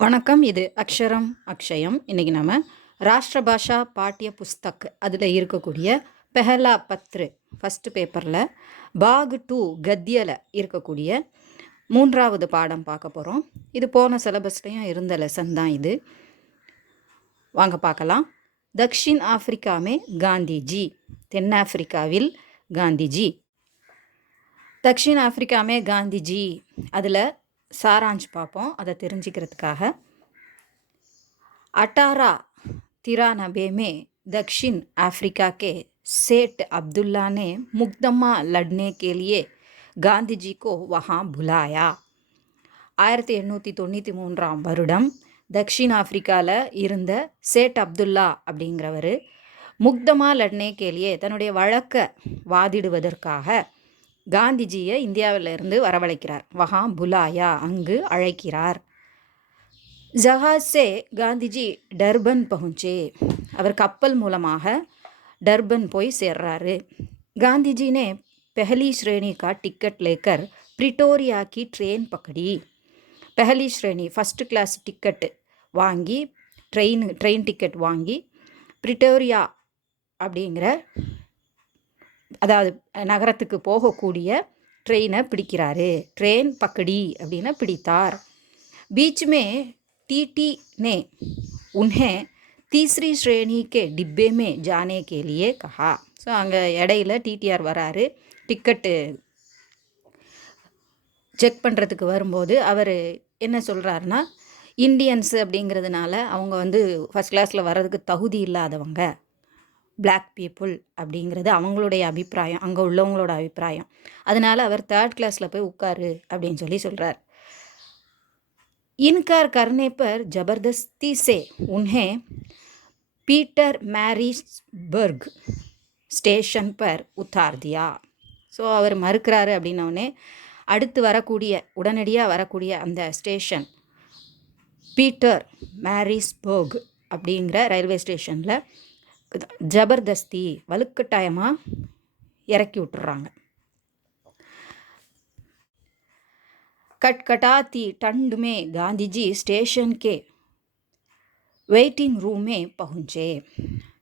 வணக்கம். இது அக்ஷரம் அக்ஷயம். இன்றைக்கி நம்ம ராஷ்டிரபாஷா பாட்டிய புஸ்தக் அதில் இருக்கக்கூடிய பெஹலா பத்ரு ஃபஸ்ட்டு பேப்பரில் பாக் 2 கத்தியில் இருக்கக்கூடிய 3வது பாடம் பார்க்க போகிறோம். இது போன சிலபஸ்லையும் இருந்த லெசன் தான் இது. வாங்க பார்க்கலாம். தக்ஷின் ஆஃப்ரிக்காமே காந்திஜி, தென்னாப்பிரிக்காவில் காந்திஜி. தக்ஷின் ஆஃப்ரிக்காமே காந்திஜி அதில் சாராஞ்ச் பார்ப்போம். அதை தெரிஞ்சுக்கிறதுக்காக 1893 में दक्षिण अफ्रीका के सेठ अब्दुल्ला ने मुकदमा लड़ने के लिए गांधी जी को वहाँ बुलाया. 1893 வருடம் தக்ஷின் ஆஃப்ரிக்காவில் இருந்த சேட் அப்துல்லா அப்படிங்கிறவர் முக்தமா லட்னே கேலியே தன்னுடைய வழக்கை வாதிடுவதற்காக காந்திஜியை இந்தியாவிலிருந்து வரவழைக்கிறார். வஹா புலாயா, அங்கு அழைக்கிறார். ஜஹாஸ் சே காந்திஜி டர்பன் பहुंचे, அவர் கப்பல் மூலமாக டர்பன் போய் சேர்றாரு. गांधी ने पहली श्रेणी का टिकट लेकर प्रिटोरिया की ट्रेन पकड़ी. पहली श्रेणी फर्स्ट क्लास टिकट வாங்கி ட்ரெயின் டிக்கெட் வாங்கி பிரிட்டோரியா அப்படிங்கிற அதாவது நகரத்துக்கு போகக்கூடிய ட்ரெயினை பிடிக்கிறாரு. ட்ரெயின் பக்கடி அப்படின்னா பிடித்தார். बीच में टीटी ने उन्हें तीसरी श्रेणी के डिब्बे में जाने के लिए कहा. ஸோ அங்கே இடையில டிடிஆர் வராரு. டிக்கெட்டு செக் பண்ணுறதுக்கு வரும்போது அவர் என்ன சொல்கிறாருன்னா, இண்டியன்ஸ் அப்படிங்கிறதுனால அவங்க வந்து ஃபஸ்ட் கிளாஸில் வர்றதுக்கு தகுதி இல்லாதவங்க, பிளாக் பீப்புள் அப்படிங்கிறது அவங்களுடைய அபிப்பிராயம், அங்கே உள்ளவங்களோட அபிப்பிராயம். அதனால் அவர் 3rd கிளாஸில் போய் உட்காரு அப்படின்னு சொல்கிறார். इनकार करने पर जबरदस्ती से उन्हें पीटर मैरिस्बर्ग स्टेशन पर उतार दिया. ஸோ அவர் மறுக்கிறாரு அப்படின்னோடனே அடுத்து உடனடியாக வரக்கூடிய அந்த ஸ்டேஷன் பீட்டர் மேரிஸ்பர்க் அப்படிங்கிற ரயில்வே ஸ்டேஷனில் ஜபர்தஸ்தி வலுக்கட்டாயமாக இறக்கி விட்டுறாங்க. कटकटाती ठंड में गांधी जी स्टेशन के वेटिंग रूम में पहुँचे.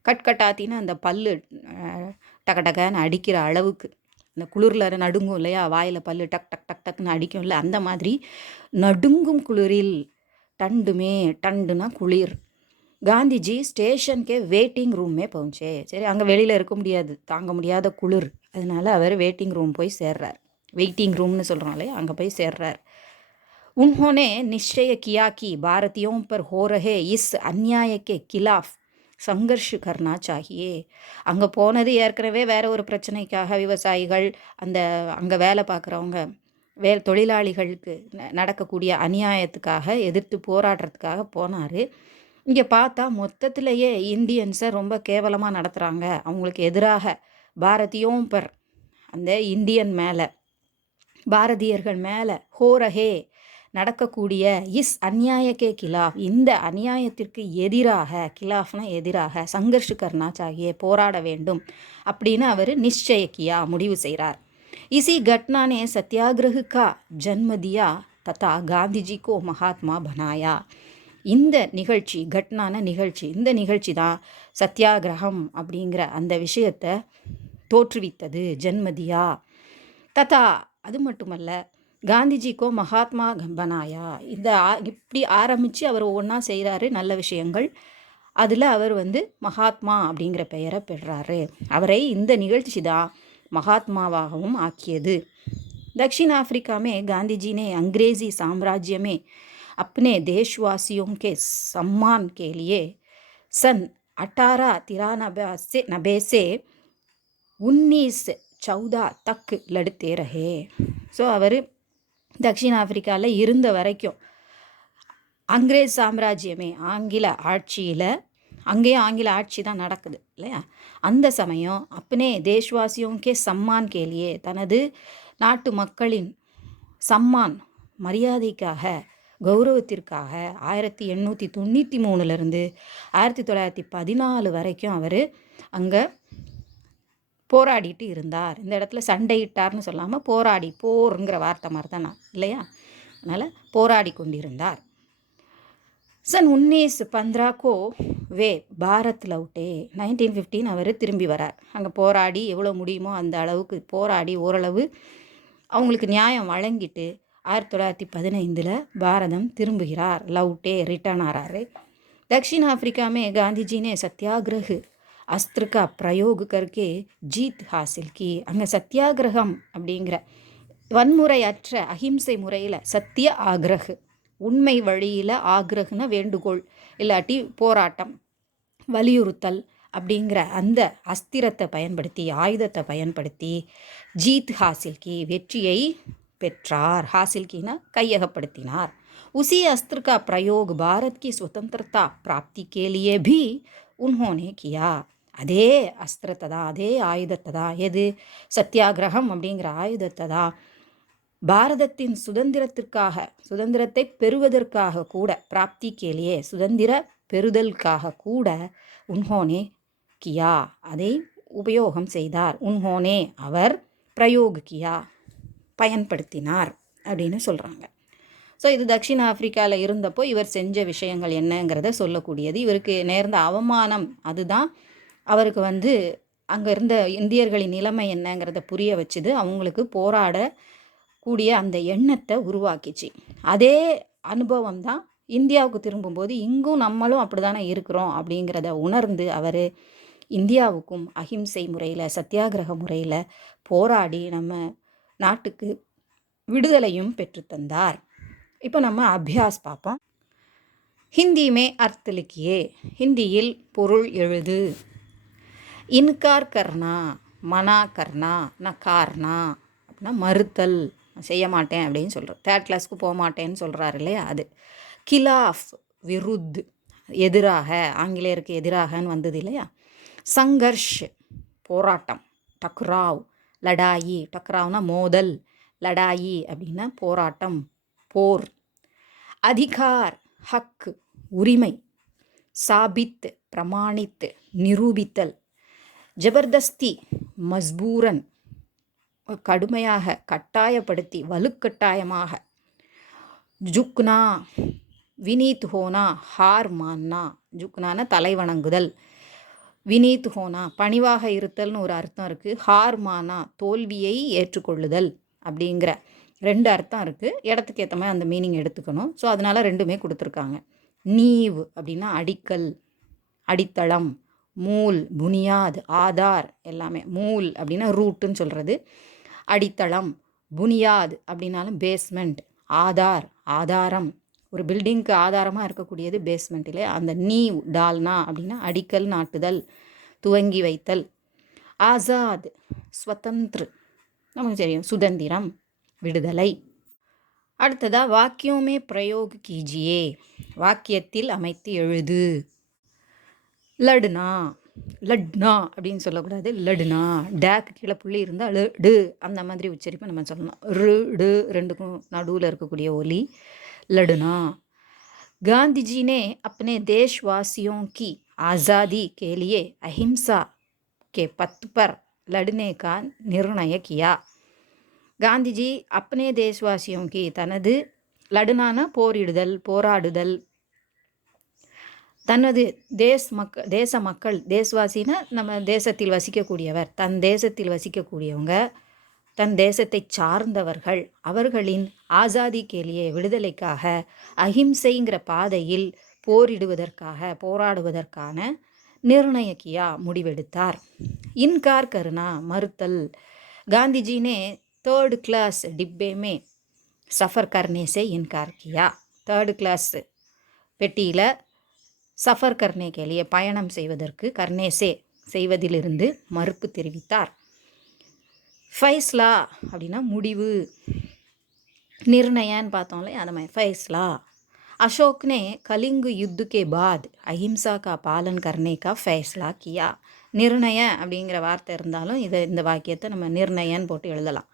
கட்கட்டாத்தின்னு அந்த பல்லு டகடகன்னு அடிக்கிற அளவுக்கு, இந்த குளிரில் நடுங்கும் இல்லையா, வாயில் பல்லு டக் டக் டக் டக்குன்னு அடிக்கும்ல, அந்த மாதிரி நடுங்கும் குளிரில் டண்டுமே, டண்டுனா குளிர், காந்திஜி ஸ்டேஷனுக்கே வெயிட்டிங் ரூமே பहुंचे. சரி, அங்கே வெளியில் இருக்க முடியாது, தாங்க முடியாத குளிர், அதனால அவர் வெயிட்டிங் ரூம் போய் சேர்றார். வெயிட்டிங் ரூம்னு சொல்கிறோம் இல்லையா, அங்கே போய் சேர்றார். उन्होंने निश्चय किया कि भारतीयों पर हो रहे इस अन्याय के खिलाफ संघर्ष करना चाहिए. அங்கே போனது ஏற்கனவே வேறு ஒரு பிரச்சனைக்காக, விவசாயிகள், அந்த அங்கே வேலை பார்க்குறவங்க, தொழிலாளிகளுக்கு நடக்கக்கூடிய அநியாயத்துக்காக எதிர்த்து போராடுறதுக்காக போனார். இங்கே பார்த்தா மொத்தத்திலேயே இந்தியன்ஸை ரொம்ப கேவலமாக நடத்துகிறாங்க, அவங்களுக்கு எதிராக பாரதியோம் பர், அந்த இந்தியன் மேலே, பாரதியர்கள் மேலே, ஹோரஹே நடக்கக்கூடிய இஸ் அந்நியாயக்கே கிலாஃப், இந்த அநியாயத்திற்கு எதிராக, கிலாஃப்னா எதிராக, சங்கர்ஷ் கர்னா சாகியே, போராட வேண்டும் அப்படின்னு அவர் நிச்சயக்கியா, முடிவு செய்கிறார். இசி கட்னானே சத்தியாகிரக கா ஜன்ம தியா ததா காந்திஜி கோ மகாத்மா பனாயா. இந்த நிகழ்ச்சி, கட்னான நிகழ்ச்சி, இந்த நிகழ்ச்சி தான் சத்தியாகிரகம் அப்படிங்கிற அந்த விஷயத்தை தோற்றுவித்தது, ஜன்மதியா. ததா, அது மட்டுமல்ல, காந்திஜிக்கோ மகாத்மா பனாயா. இந்த இப்படி ஆரம்பித்து அவர் ஒவ்வொன்றா செய்கிறாரு நல்ல விஷயங்கள். அதில் அவர் மகாத்மா அப்படிங்கிற பெயரை பெறாரு. அவரை இந்த நிகழ்ச்சி தான் மகாத்மாவாகவும் ஆக்கியது. दक्षिण अफ्रीका में गांधी जी ने अंग्रेज़ी साम्राज्य में अपने देशवासियों के सम्मान के लिए सन 1893 से 1914 तक लड़ते रहे. ஸோ அவர் தக்ஷிண ஆஃப்ரிக்காவில் இருந்த வரைக்கும் அங்கிரேஸ் சாம்ராஜ்யமே, ஆங்கில ஆட்சியில், அங்கேயும் ஆங்கில ஆட்சி தான் நடக்குது இல்லையா, அந்த சமயம் அப்பனே தேஷ்வாசியோங்கே சம்மான் கேலியே, தனது நாட்டு மக்களின் சம்மான், மரியாதைக்காக, கௌரவத்திற்காக 1893 1914 வரைக்கும் அவர் அங்கே போராடிட்டு இருந்தார். இந்த இடத்துல சண்டையிட்டார்னு சொல்லாமல் போராடி, போருங்கிற வார்த்தை மாதிரி தான் இல்லையா, அதனால் போராடி கொண்டிருந்தார். सन 1915 को வே பாரத் லௌட்டே. 1915 அவர் திரும்பி வரார். அங்கே போராடி எவ்வளோ முடியுமோ அந்த அளவுக்கு போராடி ஓரளவு அவங்களுக்கு நியாயம் வழங்கிட்டு 1915 பாரதம் திரும்புகிறார். லௌட்டே ரிட்டர்ன் ஆறாரு. दक्षिण अफ्रीका में गांधी जी ने सत्याग्रह अस्त्र का प्रयोग करके जीत हासिल की. அங்கே சத்தியாகிரகம் அப்படிங்கிற வன்முறையற்ற அஹிம்சை முறையில் சத்திய ஆக்ரஹ், உண்மை வழியில் ஆக்ரஹ்னா வேண்டுகோள் இல்லாட்டி போராட்டம் வலியுறுத்தல் அப்படிங்கிற அந்த அஸ்திரத்தை பயன்படுத்தி ஆயுதத்தை பயன்படுத்தி ஜீத் ஹாசில்கி வெற்றியை பெற்றார். ஹாசில்கினா கையகப்படுத்தினார். उसी अस्त्र का प्रयोग भारत की स्वतंत्रता प्राप्ति के लिए भी उन्होंने किया. அதே அஸ்திரத்தை தான் அதே ஆயுதத்தை தான் எது சத்தியாகிரகம் அப்படிங்கிற ஆயுதத்தை தான் பாரதத்தின் சுதந்திரத்தை பெறுவதற்காக கூட பிராப்தி கேலியே சுதந்திர பெறுதலுக்காக கூட உன்ஹோனே கியா அதை உபயோகம் செய்தார். உன்ஹோனே அவர் பிரயோக் கியா பயன்படுத்தினார் அப்படின்னு சொல்கிறாங்க. ஸோ இது தக்ஷிண ஆஃப்ரிக்காவில் இருந்தப்போ இவர் செஞ்ச விஷயங்கள் என்னங்கிறத சொல்லக்கூடியது. இவருக்கு நேர்ந்த அவமானம் அதுதான் அவருக்கு அங்கே இருந்த இந்தியர்களின் நிலைமை என்னங்கிறத புரிய வச்சுது. அவங்களுக்கு போராடக்கூடிய அந்த எண்ணத்தை உருவாக்கிச்சு. அதே அனுபவம் தான் இந்தியாவுக்கு திரும்பும்போது இங்கும் நம்மளும் அப்படி தானே இருக்கிறோம் அப்படிங்கிறத உணர்ந்து அவர் இந்தியாவுக்கும் அஹிம்சை முறையில் சத்தியாகிரக முறையில் போராடி நம்ம நாட்டுக்கு விடுதலையும் பெற்றுத்தந்தார். இப்போ நம்ம அபியாஸ் பார்ப்போம். ஹிந்தி மே அர்த்த லிக்கியே. ஹிந்தியில் பொருள் எழுது. இன்கார் கர்னா, மனா கர்னா, நகார்னா அப்படின்னா மறுத்தல், செய்ய மாட்டேன் அப்படின்னு சொல்கிறார். 3rd கிளாஸ்க்கு போக மாட்டேன்னு சொல்கிறாரு இல்லையா அது. கிலாஃப் விருத், எதிராக, ஆங்கிலேயருக்கு எதிராகன்னு வந்தது இல்லையா. சங்கர்ஷ் போராட்டம். டக்ராவ் லடாயி, டக்ராவ்னா மோதல், லடாயி அப்படின்னா போராட்டம் போர். அதிகார் ஹக் உரிமை. சாபித் பிரமாணித் நிரூபித்தல். ஜபர்தஸ்தி மஸ்பூரன் கடுமையாக கட்டாயப்படுத்தி வலுக்கட்டாயமாக. ஜுக்னா வினீத் ஹோனா ஹார் மான்னா. ஜுக்னான தலைவணங்குதல். வினீத் ஹோனா பணிவாக இருத்தல்னு ஒரு அர்த்தம் இருக்குது. ஹார் மானா தோல்வியை ஏற்றுக்கொள்ளுதல் அப்படிங்கிற 2 அர்த்தம் இருக்குது. இடத்துக்கு ஏற்ற மாதிரி அந்த மீனிங் எடுத்துக்கணும். ஸோ அதனால் 2மே கொடுத்துருக்காங்க. நீவ் அப்படின்னா அடிக்கல், அடித்தளம். மூல் புனியாத் ஆதார் எல்லாமே. மூல் அப்படின்னா ரூட்டுன்னு சொல்கிறது. அடித்தளம். புனியாத் அப்படின்னாலும் பேஸ்மெண்ட். ஆதார் ஆதாரம். ஒரு பில்டிங்க்கு ஆதாரமாக இருக்கக்கூடியது பேஸ்மெண்ட் இல்லையா. அந்த நீவ் டால்னா அப்படின்னா அடிக்கல் நாட்டுதல், துவங்கி வைத்தல். ஆசாத் ஸ்வதந்திர நமக்கு தெரியும் சுதந்திரம் விடுதலை. அடுத்ததா வாக்கியோமே பிரயோக் கீஜியே. வாக்கியத்தில் அமைத்து எழுது. லட்னா, லட்னா அப்படின்னு சொல்லக்கூடாது. லட்னா டேக்கு கீழே புள்ளி இருந்தால் டு அந்த மாதிரி உச்சரிப்பு நம்ம சொல்லணும். டு 2க்கும் நடுவில் இருக்கக்கூடிய ஒலி लड़ना. गांधी जी ने अपने देशवासियों की आज़ादी के लिए अहिंसा के पथ पर लड़ने का निर्णय किया. गांधी जी अपने देशवासियों की தனது லடுனான போரிடுதல் போராடுதல். தனது தேச மக்கள் தேசவாசினா நம்ம தேசத்தில் வசிக்கக்கூடியவர், தன் தேசத்தில் வசிக்கக்கூடியவங்க, தன் தேசத்தை சார்ந்தவர்கள், அவர்களின் ஆசாதி கேலியே விடுதலைக்காக அஹிம்சைங்கிற பாதையில் போராடுவதற்கான நிர்ணயக்கியா முடிவெடுத்தார். இன்கார் கருணா மறுத்தல். காந்திஜினே 3rd கிளாஸ் டிப்பே மே சஃபர் கர்னே से इनकार किया. 3rd கிளாஸ் பெட்டியில் சஃபர் கர்னே கேலியே பயணம் செய்வதற்கு கர்னேசே செய்வதிலிருந்து மறுப்பு தெரிவித்தார். ஃபைஸ்லா அப்படின்னா முடிவு, நிர்ணயன்னு பார்த்தோம்ல அந்த மாதிரி ஃபைஸ்லா. अशोक ने कलिंग युद्ध के बाद अहिंसा का पालन करने का फैसला किया. நிர்ணய அப்படிங்கிற வார்த்தை இருந்தாலும் இந்த வாக்கியத்தை நம்ம நிர்ணயன்னு போட்டு எழுதலாம்.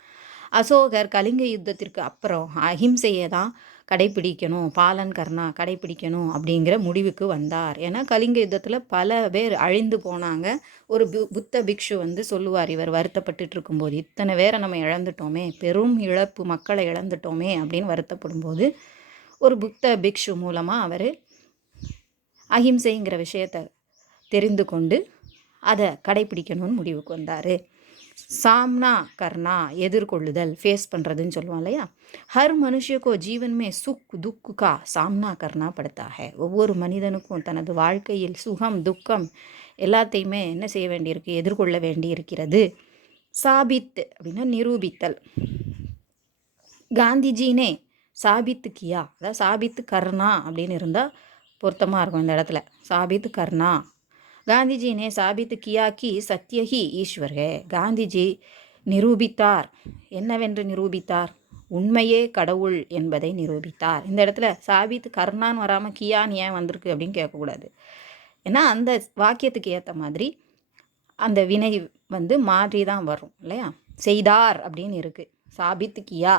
அசோகர் கலிங்க யுத்தத்திற்கு அப்புறம் அஹிம்சையை தான் கடைப்பிடிக்கணும், பாலன் கர்ணா கடைப்பிடிக்கணும் அப்படிங்கிற முடிவுக்கு வந்தார். ஏன்னா கலிங்க யுத்தத்தில் பல பேர் அழிந்து போனாங்க. ஒரு புத்த பிக்ஷு சொல்லுவார், இவர் வருத்தப்பட்டு இருக்கும்போது, இத்தனை பேரை நம்ம இழந்துட்டோமே, பெரும் இழப்பு, மக்களை இழந்துட்டோமே அப்படின்னு வருத்தப்படும் போது ஒரு புத்த பிக்ஷு மூலமாக அவர் அஹிம்சைங்கிற விஷயத்தை தெரிந்து கொண்டு அதை கடைப்பிடிக்கணும்னு முடிவுக்கு வந்தார். சாம்னா கர்னா, எதிர்கொள்ளுதல், ஃபேஸ் பண்ணுறதுன்னு சொல்லுவோம் இல்லையா. ஹர் மனுஷக்கோ ஜீவன்மே சுக் துக்குக்கா சாம்னா கர்னா படுத்தா ஹை. ஒவ்வொரு மனிதனுக்கும் தனது வாழ்க்கையில் சுகம் துக்கம் எல்லாத்தையுமே என்ன செய்ய வேண்டியிருக்கு, எதிர்கொள்ள வேண்டியிருக்கிறது. சாபித் அப்படின்னா நிரூபித்தல். காந்திஜினே சாபித்து கியா, அதாவது சாபித்து கர்னா அப்படின்னு இருந்தால் பொருத்தமாக இருக்கும் இந்த இடத்துல. சாபித்து கர்னா, காந்திஜி நே சாபித்து கியா கி சத்யஹி ஈஸ்வர் ஹே. காந்திஜி நிரூபித்தார். என்னவென்று நிரூபித்தார்? உண்மையே கடவுள் என்பதை நிரூபித்தார். இந்த இடத்துல சாபித்து கர்னான்னு வராமல் கியான்னு ஏன் வந்திருக்கு அப்படின்னு கேட்கக்கூடாது. ஏன்னா அந்த வாக்கியத்துக்கு ஏற்ற மாதிரி அந்த வினை மாறி தான் வரும் இல்லையா. செய்தார் அப்படின்னு இருக்குது. சாபித்து கியா,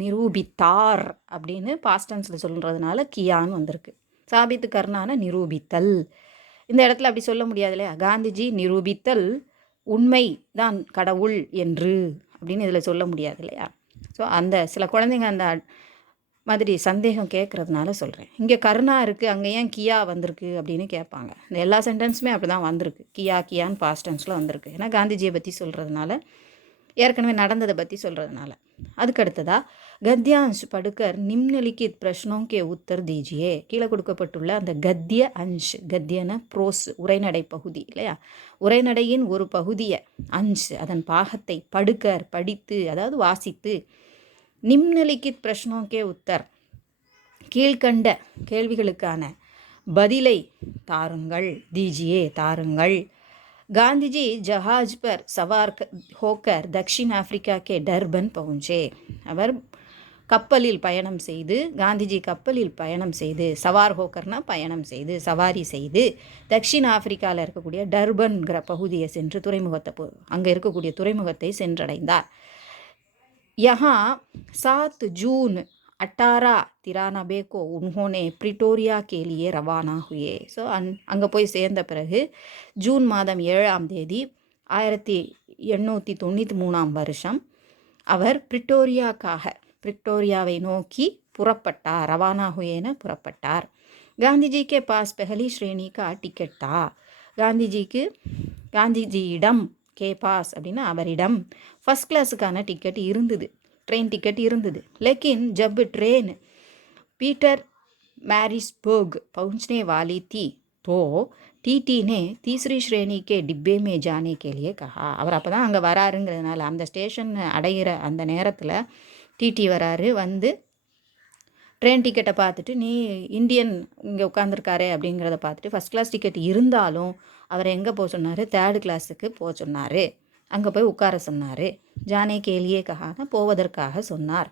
நிரூபித்தார் அப்படின்னு பாஸ்டன்ஸில் சொல்கிறதுனால கியான்னு வந்திருக்கு. சாபித்து கர்னான நிரூபித்தல். இந்த இடத்துல அப்படி சொல்ல முடியாது இல்லையா. காந்திஜி நிரூபித்தல் உண்மை தான் கடவுள் என்று அப்படின்னு இதில் சொல்ல முடியாது இல்லையா. ஸோ அந்த சில குழந்தைங்க அந்த மாதிரி சந்தேகம் கேட்குறதுனால சொல்கிறேன். இங்கே கருணா இருக்குது, அங்கே ஏன் கியா வந்திருக்கு அப்படின்னு கேட்பாங்க. இந்த எல்லா சென்டென்ஸுமே அப்படி தான் வந்திருக்கு. கியான்னு பாஸ்ட் டென்ஸில் வந்திருக்கு. ஏன்னா காந்திஜியை பற்றி சொல்கிறதுனால, ஏற்கனவே நடந்ததை பற்றி சொல்கிறதுனால. அதுக்கு அடுத்ததாக கத்யான்ஷ் படுக்கர் நிம்னலிக்கித் பிரஷ்னோங்கே உத்தர் தீஜியே. கீழே கொடுக்கப்பட்டுள்ள அந்த கத்திய அன்ஷ், கத்தியன ப்ரோஸ், உரைநடை பகுதி இல்லையா. உரைநடையின் ஒரு பகுதியை, அன்ஷ் அதன் பாகத்தை, படுக்கர் படித்து, அதாவது வாசித்து, நிம்னலிக்கித் பிரஷ்னோங்கே உத்தர் கீழ்கண்ட கேள்விகளுக்கான பதிலை தாருங்கள், தீஜியே தாருங்கள். गांधी जहाज पर सवार होकर दक्षिण अफ्रीका के डरबन पहुँचे. அவர் கப்பலில் பயணம் செய்து, காந்திஜி கப்பலில் பயணம் செய்து, சவார் ஹோக்கர்னா பயணம் செய்து, சவாரி செய்து, தக்ஷிண ஆப்பிரிக்காவில் இருக்கக்கூடிய டர்பன்கிற பகுதியை சென்று துறைமுகத்தை, அங்கே இருக்கக்கூடிய துறைமுகத்தை சென்றடைந்தார். யஹா 7 जून 1893 को उन्होंने प्रिटोरिया के लिए रवाना हुए. ஸோ அங்கே போய் சேர்ந்த பிறகு ஜூன் மாதம் 7ஆம் தேதி 1893ஆம் வருஷம் அவர் பிரிட்டோரியாவை நோக்கி புறப்பட்டார். ரவானா ஹுயேன புறப்பட்டார். காந்திஜி கே பாஸ் பஹலி ஸ்ரேணி கா டிக்கெட் தா. காந்திஜியிடம், கே பாஸ் அப்படின்னா அவரிடம், ஃபஸ்ட் கிளாஸுக்கான டிக்கெட் இருந்தது, ட்ரெயின் டிக்கெட் இருந்தது. लेकिन जब ट्रेन पीटर मैरिसबर्ग पहुंचने वाली थी तो टीटी ने तीसरी श्रेणी के डिब्बे में जाने के लिए कहा. அவர் அப்போ தான் அங்கே வராருங்கிறதுனால, அந்த ஸ்டேஷன் அடைகிற அந்த நேரத்தில் டிடி வராரு. வந்து ட்ரெயின் டிக்கெட்டை பார்த்துட்டு, நீ இந்தியன் இங்கே உட்காந்துருக்காரு அப்படிங்கிறத பார்த்துட்டு, ஃபஸ்ட் கிளாஸ் டிக்கெட் இருந்தாலும் அவரை எங்கே போக சொன்னார், 3rd கிளாஸுக்கு போக சொன்னார். அங்கே போய் உட்கார சொன்னார். जाने के लिए कहा ना, போவதற்காக சொன்னார்.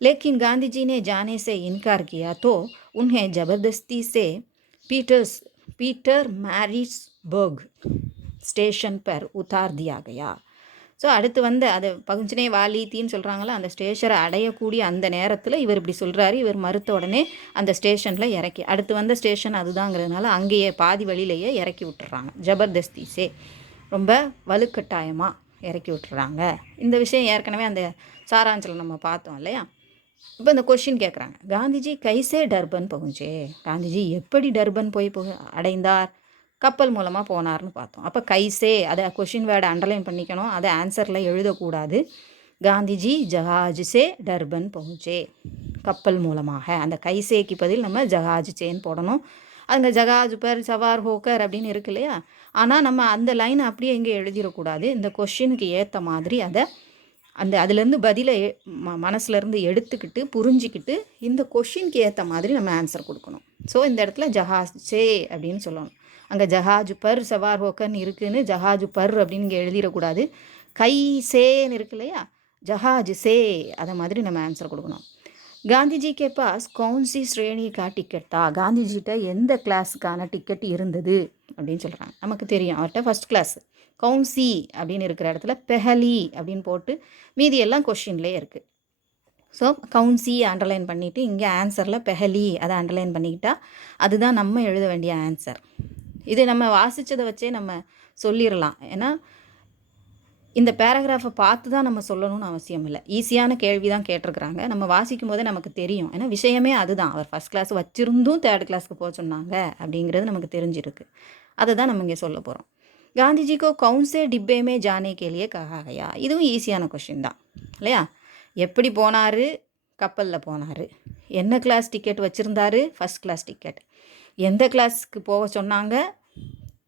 लेकिन गांधी जी ने जाने से इनकार किया तो उन्हें ज़बरदस्ती से पीटर मैरिसबर्ग स्टेशन पर उतार दिया गया. ஸோ அடுத்து அது பகுஞ்சனே வாலித்தின்னு சொல்கிறாங்களா, அந்த ஸ்டேஷனை அடையக்கூடிய அந்த நேரத்தில் இவர் இப்படி சொல்கிறாரு. இவர் மறுத்த உடனே அந்த ஸ்டேஷனில் இறக்கி, அடுத்து வந்த ஸ்டேஷன் அதுதாங்கிறதுனால அங்கேயே பாதி வழியிலேயே இறக்கி விட்டுறாங்க. ஜபர்தஸ்தி சே, ரொம்ப வலுக்கட்டாயமாக இறக்கி விட்டுறாங்க. இந்த விஷயம் ஏற்கனவே அந்த சாராஞ்சில் நம்ம பார்த்தோம் இல்லையா. இப்போ இந்த கொஷின் கேட்குறாங்க, காந்திஜி கைசே டர்பன் பகுஞ்சே. காந்திஜி எப்படி டர்பன் போய் அடைந்தார்? கப்பல் மூலமாக போனார்னு பார்த்தோம். அப்போ கைசே, அதை கொஷின் வேர்டை அண்டர்லைன் பண்ணிக்கணும், அதை ஆன்சரில் எழுதக்கூடாது. காந்திஜி ஜஹாஜ் சே டர்பன் பகுஞ்சே, கப்பல் மூலமாக. அந்த கைசேக்கு பதில் நம்ம ஜஹாஜ் சேன்னு போடணும். அங்கே ஜஹாஜ் பர் சவார் ஹோக்கர் அப்படின்னு இருக்கு இல்லையா. ஆனால் நம்ம அந்த லைனை அப்படியே எங்கே எழுதிடக்கூடாது. இந்த கொஷினுக்கு ஏற்ற மாதிரி அதை அதுலேருந்து பதிலை மனசுலேருந்து எடுத்துக்கிட்டு புரிஞ்சிக்கிட்டு இந்த கொஷினுக்கு ஏற்ற மாதிரி நம்ம ஆன்சர் கொடுக்கணும். ஸோ இந்த இடத்துல ஜஹாஜ் சே அப்படின்னு சொல்லணும். அங்கே ஜஹாஜ் பர் சவார் ஹோக்கர்னு இருக்குன்னு ஜஹாஜ் பர் அப்படின்னு இங்கே எழுதிடக்கூடாது. கை சேன்னு இருக்கு இல்லையா, ஜஹாஜ் சே, அதை மாதிரி நம்ம ஆன்சர் கொடுக்கணும். காந்திஜி கே பாஸ் கவுன்சி ஸ்ரேணி கா டிக்கெட் தா. காந்திஜிகிட்ட எந்த கிளாஸுக்கான டிக்கெட் இருந்தது அப்படின்னு சொல்கிறாங்க. நமக்கு தெரியும் அவர்கிட்ட ஃபஸ்ட் கிளாஸ். கவுன்சி அப்படின்னு இருக்கிற இடத்துல பெஹலி அப்படின்னு போட்டு மீதி எல்லாம் கொஷின்லேயே இருக்குது. ஸோ கவுன்சி அண்டர்லைன் பண்ணிவிட்டு இங்கே ஆன்சரில் பெஹலி அதை அண்டர்லைன் பண்ணிக்கிட்டால் அதுதான் நம்ம எழுத வேண்டிய ஆன்சர். இது நம்ம வாசித்ததை வச்சே நம்ம சொல்லிடலாம். ஏன்னா இந்த பேராகிராஃபை பார்த்து தான் நம்ம சொல்லணும்னு அவசியம் இல்லை. ஈஸியான கேள்வி தான் கேட்டிருக்கிறாங்க. நம்ம வாசிக்கும் போதே நமக்கு தெரியும். ஏன்னா விஷயமே அதுதான். அவர் ஃபஸ்ட் கிளாஸ் வச்சிருந்தும் 3rd கிளாஸ்க்கு போக சொன்னாங்க அப்படிங்கிறது நமக்கு தெரிஞ்சிருக்கு. அதை தான் நம்ம இங்கே சொல்ல போகிறோம். காந்திஜிக்கோ கவுன்சே டிப்பே மே ஜானே கேலியே கஹா கயா. இதுவும் ஈஸியான கொஷின் தான் இல்லையா? எப்படி போனார்? கப்பலில் போனார். என்ன கிளாஸ் டிக்கெட் வச்சுருந்தாரு? First class ticket. எந்த கிளாஸ்க்கு போக சொன்னாங்க?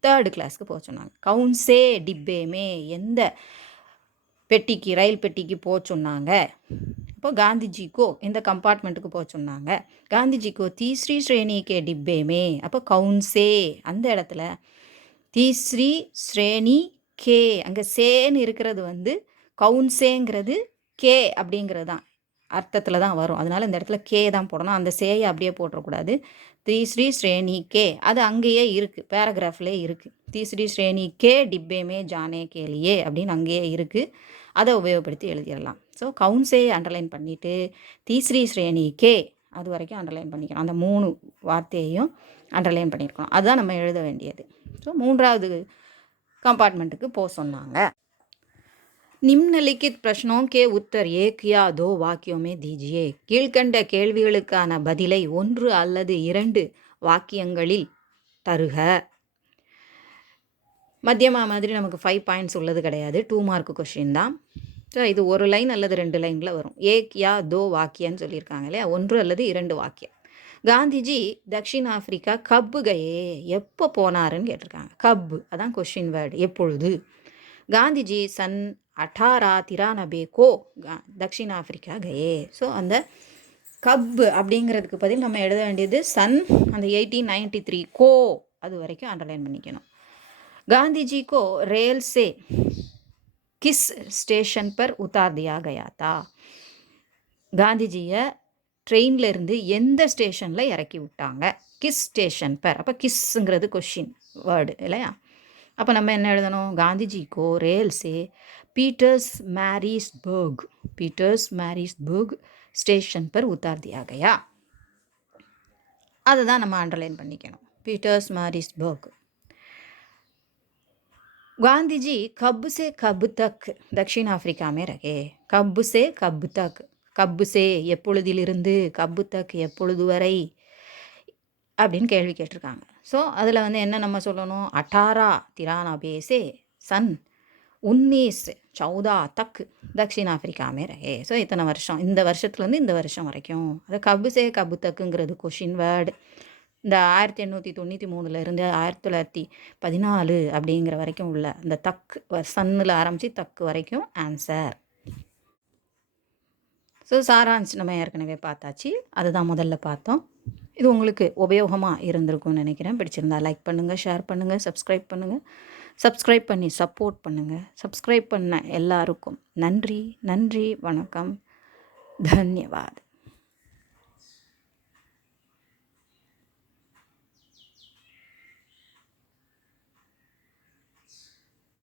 3rd கிளாஸ்க்கு போக சொன்னாங்க. கவுன்சே டிப்பேமே, எந்த பெட்டிக்கு, ரயில் பெட்டிக்கு போக சொன்னாங்க? இப்போ காந்திஜிக்கோ எந்த கம்பார்ட்மெண்ட்டுக்கு போக சொன்னாங்க? காந்திஜிக்கோ தீஸ்ரீ ஸ்ரேணி கே டிப்பேமே. அப்போ கவுன்சே அந்த இடத்துல தீஸ்ரீ ஸ்ரேணி கே, அங்கே சேன்னு இருக்கிறது வந்து கவுன்சேங்கிறது கே அப்படிங்கிறது தான் அர்த்தத்தில் தான் வரும். அதனால் இந்த இடத்துல கே தான் போடணும். அந்த சேயை அப்படியே போட்டுறக்கூடாது. தீஸ்ரீ ஸ்ரேணி கே, அது அங்கேயே இருக்குது, பேராகிராஃப்லேயே இருக்குது. தீஸ்ரீ ஸ்ரேணி கே டிப்பேமே ஜானே கேலியே அப்படின்னு அங்கேயே இருக்குது. அதை உபயோகப்படுத்தி எழுதிடலாம். ஸோ கவுன்சே அண்டர்லைன் பண்ணிவிட்டு தீஸ்ரீ ஸ்ரேணி கே அது வரைக்கும் அண்டர்லைன் பண்ணிக்கணும். அந்த 3 வார்த்தையையும் அண்டர்லைன் பண்ணியிருக்கணும். அதுதான் நம்ம எழுத வேண்டியது. ஸோ 3வது கம்பார்ட்மெண்ட்டுக்கு போக சொன்னாங்க. நிம்னலிখিত பிரश्नों के उत्तर 1 या 2 वाक्यों में दीजिए. கீழ்கண்ட கேள்விகளுக்கான பதிலை 1 அல்லது 2 வாக்கியங்களில் தருக. மத்தியமா மாதிரி நமக்கு 5 பாயிண்ட்ஸ் உள்ளது கிடையாது. 2 மார்க் கொஷின் தான். ஸோ இது 1 லைன் அல்லது 2 லைனில் வரும். 1 या 2 வாக்கியன்னு சொல்லியிருக்காங்க இல்லையா? 1 அல்லது 2 வாக்கியம். காந்திஜி தக்ஷின் ஆஃப்ரிக்கா கப்பு கயே, எப்போ போனாருன்னு கேட்டிருக்காங்க. கப் அதான் கொஷின் வேர்டு, எப்பொழுது. காந்திஜி சன் 1893 கோ தக்ஷின் ஆஃப்ரிக்கா கயே. ஸோ அந்த கப் அப்படிங்கிறதுக்கு பதில் நம்ம எழுத வேண்டியது சன், அந்த 1893 கோ அது வரைக்கும் அண்டர்லைன் பண்ணிக்கணும். गांधी को रेल से किस स्टेशन पर उतार दिया गया था. காந்திஜியை ட்ரெயினில் இருந்து எந்த ஸ்டேஷனில் இறக்கி விட்டாங்க? Kiss station per. அப்போ கிஸ்ங்கிறது கொஷின் வேர்டு இல்லையா? அப்போ நம்ம என்ன எழுதணும்? காந்திஜிக்கோ ரேல் சே பீட்டர்ஸ் மேரிஸ்பர்க் ஸ்டேஷன் பர் உத்தார் தியா கயா. அதை தான் நம்ம அண்டர்லைன் பண்ணிக்கணும். பீட்டர்ஸ் மேரிஸ்பர்க். गांधी जी कब से कब तक दक्षिण अफ्रीका में रहे. कब से कब तक, कब से எப்பொழுதிலிருந்து, கப் தக் எப்பொழுது வரை அப்படின்னு கேள்வி கேட்டிருக்காங்க. ஸோ அதில் வந்து என்ன நம்ம சொல்லணும்? 1893 से सन 1914 तक दक्षिण अफ्रीका में रहे. ஸோ இத்தனை வருஷம், இந்த வருஷத்துலேருந்து இந்த வருஷம் வரைக்கும். அது கப் சே கப் தக்குங்கிறது கொஷின் வேர்டு. இந்த 1893 1914 அப்படிங்கிற வரைக்கும் உள்ள இந்த தக்கு சன்னில் ஆரம்பித்து தக்கு வரைக்கும் ஆன்சர். ஸோ சாராம்சம் நம்ம ஏற்கனவே பார்த்தாச்சு. அதுதான் முதல்ல பார்த்தோம். இது உங்களுக்கு உபயோகமாக இருந்திருக்கும்னு நினைக்கிறேன். பிடிச்சிருந்தா லைக் பண்ணுங்கள், ஷேர் பண்ணுங்கள், சப்ஸ்கிரைப் பண்ணுங்கள். சப்ஸ்கிரைப் பண்ணி சப்போர்ட் பண்ணுங்கள். சப்ஸ்கிரைப் பண்ண எல்லாருக்கும் நன்றி. வணக்கம். தன்யவாத்.